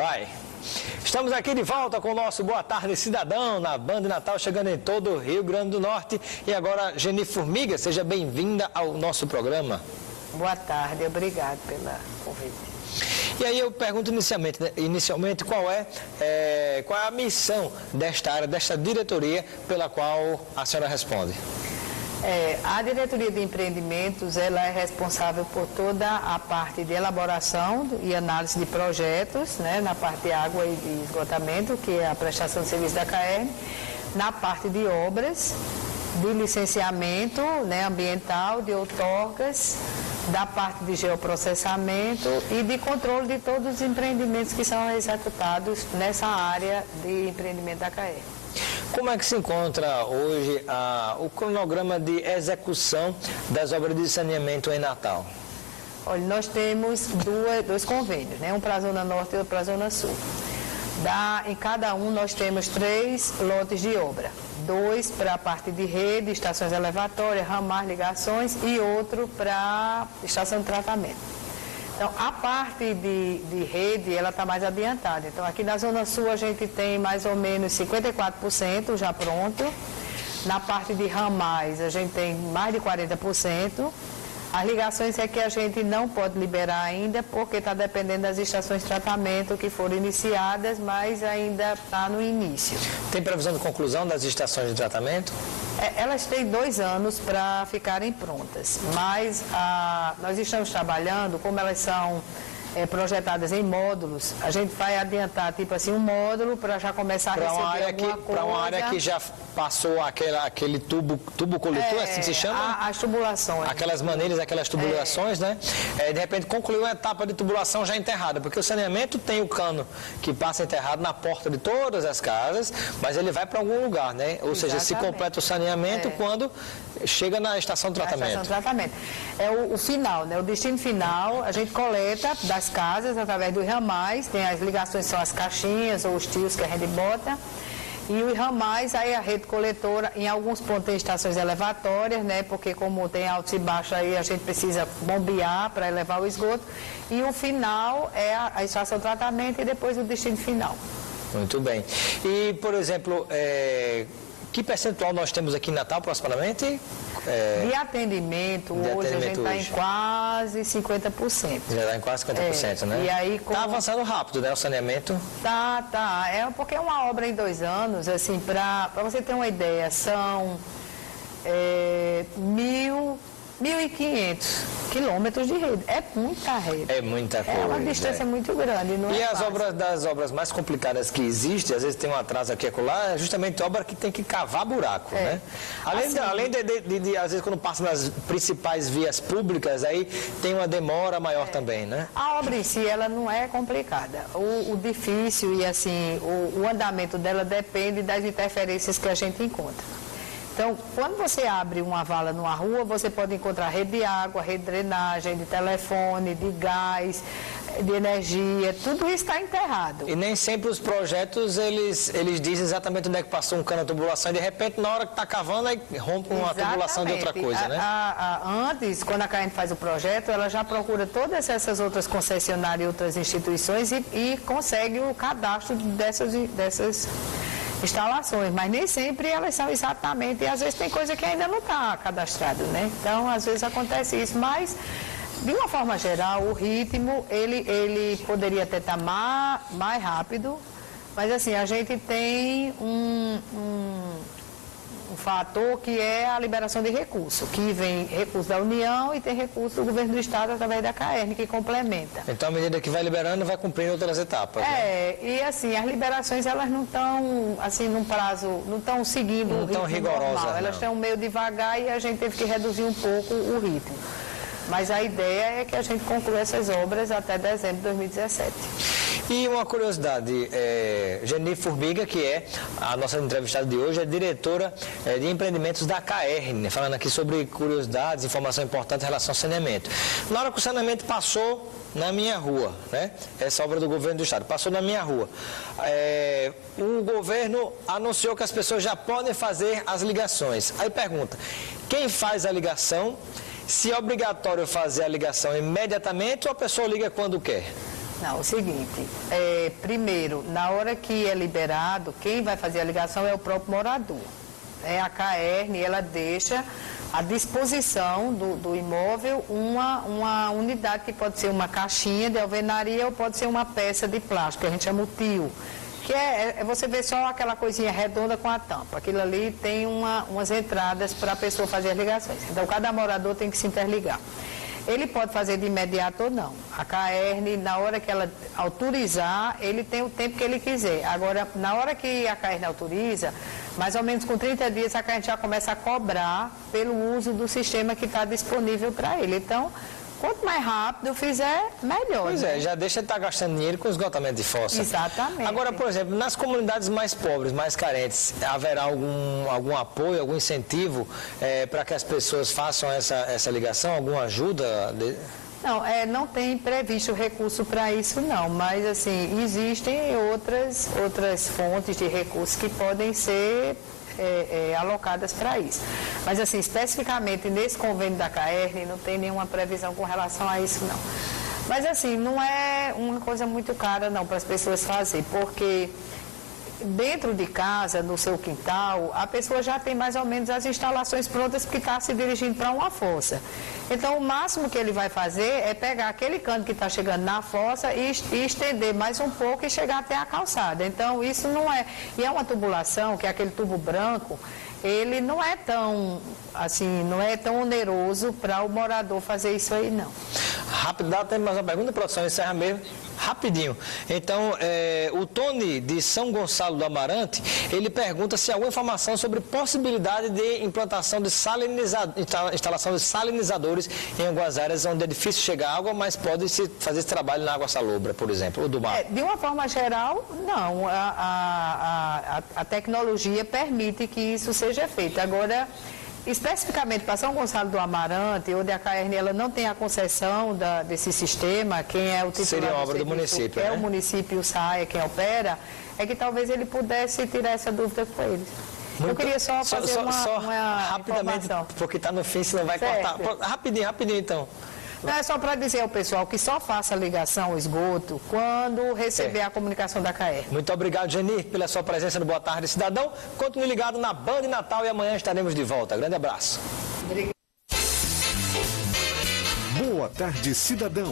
Vai! Estamos aqui de volta com o nosso Boa Tarde Cidadão, na Band Natal, chegando em todo o Rio Grande do Norte. E agora, Geni Formiga, seja bem-vinda ao nosso programa. Boa tarde, obrigado pela convite. E aí eu pergunto inicialmente qual é a missão desta área, desta diretoria pela qual a senhora responde? A diretoria de empreendimentos, ela é responsável por toda a parte de elaboração e análise de projetos, né, na parte de água e de esgotamento, que é a prestação de serviço da CAERN, na parte de obras, de licenciamento, né, ambiental, de outorgas, da parte de geoprocessamento e de controle de todos os empreendimentos que são executados nessa área de empreendimento da CAERN. Como é que se encontra hoje o cronograma de execução das obras de saneamento em Natal? Olha, nós temos dois convênios, né? Um para a Zona Norte e outro para a Zona Sul. Em cada um nós temos 3 lotes de obra. 2 para a parte de rede, estações elevatórias, ramais, ligações e outro para estação de tratamento. Então, a parte de rede, ela está mais adiantada. Então, aqui na Zona Sul, a gente tem mais ou menos 54% já pronto. Na parte de ramais, a gente tem mais de 40%. As ligações é que a gente não pode liberar ainda, porque está dependendo das estações de tratamento que foram iniciadas, mas ainda está no início. Tem previsão de conclusão das estações de tratamento? Elas têm 2 anos para ficarem prontas, mas nós estamos trabalhando, como elas são projetadas em módulos, a gente vai adiantar, tipo assim, um módulo para já começar a receber alguma coisa. Para uma área que já passou aquele tubo coletor, assim que se chama? As tubulações. Aquelas manilhas, aquelas tubulações, né? De repente concluiu a etapa de tubulação já enterrada, porque o saneamento tem o cano que passa enterrado na porta de todas as casas, mas ele vai para algum lugar, né? Ou seja, se completa o saneamento quando chega na estação de tratamento. Na estação de tratamento. É o final, né? O destino final, a gente coleta das casas através dos ramais, tem as ligações, são as caixinhas ou os tios que a gente bota, e os ramais, aí a rede coletora, em alguns pontos tem estações elevatórias, né? Porque como tem altos e baixos aí, a gente precisa bombear para elevar o esgoto, e o final é a estação de tratamento e depois o destino final. Muito bem. E, por exemplo, que percentual nós temos aqui em Natal, aproximadamente? De atendimento, hoje a gente está em quase 50%. Já está em quase 50%, né? E aí, está avançando rápido, né, o saneamento? Tá. Porque é uma obra em 2 anos, assim, para você ter uma ideia, são 1.500 quilômetros de rede. É muita rede. É muita coisa. É uma distância muito grande. Não e é as fácil. das obras mais complicadas que existem, às vezes tem um atraso aqui e acolá, é justamente obra que tem que cavar buraco, né? Além de, às vezes, quando passa nas principais vias públicas, aí tem uma demora maior também, né? A obra em si, ela não é complicada. O difícil e, assim, o andamento dela depende das interferências que a gente encontra. Então, quando você abre uma vala numa rua, você pode encontrar rede de água, rede de drenagem, de telefone, de gás, de energia, tudo isso está enterrado. E nem sempre os projetos, eles dizem exatamente onde é que passou um cano de tubulação e de repente, na hora que está cavando, aí rompe uma tubulação de outra coisa, né? Antes, quando a CAERN faz o projeto, ela já procura todas essas outras concessionárias e outras instituições e consegue o cadastro dessas instalações, mas nem sempre elas são exatamente, e às vezes tem coisa que ainda não está cadastrado, né? Então, às vezes acontece isso, mas de uma forma geral, o ritmo, ele poderia até estar mais rápido, mas assim, a gente tem um fator que é a liberação de recurso, que vem recurso da União e tem recurso do governo do Estado através da CAERN, que complementa. Então, à medida que vai liberando, vai cumprindo outras etapas. Né? E assim, as liberações, elas não estão, assim, num prazo, não estão seguindo o ritmo normal. Elas estão meio devagar e a gente teve que reduzir um pouco o ritmo. Mas a ideia é que a gente conclua essas obras até dezembro de 2017. E uma curiosidade, Geni Formiga, que é a nossa entrevistada de hoje, é diretora de empreendimentos da CAERN, falando aqui sobre curiosidades, informação importante em relação ao saneamento. Na hora que o saneamento passou na minha rua, né? Essa obra do governo do estado, passou na minha rua. O governo anunciou que as pessoas já podem fazer as ligações. Aí pergunta, quem faz a ligação? Se é obrigatório fazer a ligação imediatamente ou a pessoa liga quando quer? Não, o seguinte, primeiro, na hora que é liberado, quem vai fazer a ligação é o próprio morador. A CAERN, ela deixa à disposição do imóvel uma unidade que pode ser uma caixinha de alvenaria ou pode ser uma peça de plástico, que a gente chama o tio, que você vê só aquela coisinha redonda com a tampa. Aquilo ali tem umas entradas para a pessoa fazer as ligações. Então, cada morador tem que se interligar. Ele pode fazer de imediato ou não. A CAERN, na hora que ela autorizar, ele tem o tempo que ele quiser. Agora, na hora que a CAERN autoriza, mais ou menos com 30 dias, a CAERN já começa a cobrar pelo uso do sistema que está disponível para ele. Então, quanto mais rápido fizer, melhor. Pois né? já deixa de estar gastando dinheiro com esgotamento de fossa. Exatamente. Agora, por exemplo, nas comunidades mais pobres, mais carentes, haverá algum apoio, algum incentivo para que as pessoas façam essa ligação? Alguma ajuda? Não, não tem previsto recurso para isso não, mas assim, existem outras fontes de recursos que podem ser alocadas para isso. Mas assim, especificamente nesse convênio da CAERN não tem nenhuma previsão com relação a isso não. Mas assim, não é uma coisa muito cara não para as pessoas fazerem, porque dentro de casa, no seu quintal, a pessoa já tem mais ou menos as instalações prontas porque está se dirigindo para uma fossa. Então, o máximo que ele vai fazer é pegar aquele cano que está chegando na fossa e estender mais um pouco e chegar até a calçada. Então, isso não é... E é uma tubulação, que é aquele tubo branco, ele não é tão, assim, não é tão oneroso para o morador fazer isso aí, não. Rápido, dá tempo mais uma pergunta, produção, encerra mesmo. Rapidinho. Então, o Tony de São Gonçalo do Amarante, ele pergunta se há alguma informação sobre possibilidade de implantação de instalação de salinizadores em algumas áreas onde é difícil chegar água, mas pode-se fazer esse trabalho na água salobra, por exemplo, ou do mar. De uma forma geral, não. A tecnologia permite que isso seja feito. Agora, especificamente para São Gonçalo do Amarante, onde a CAERN ela não tem a concessão desse sistema, quem é o titular seria obra do município, o município, o SAE, quem opera, é que talvez ele pudesse tirar essa dúvida com eles. Eu queria só fazer uma rapidamente, informação. porque está no fim, senão vai cortar. Rapidinho então. Não, é só para dizer ao pessoal que só faça a ligação ao esgoto quando receber a comunicação da CAERN. Muito obrigado, Geni, pela sua presença no Boa Tarde, Cidadão. Continue ligado na Band Natal e amanhã estaremos de volta. Grande abraço. Obrigado. Boa Tarde, Cidadão.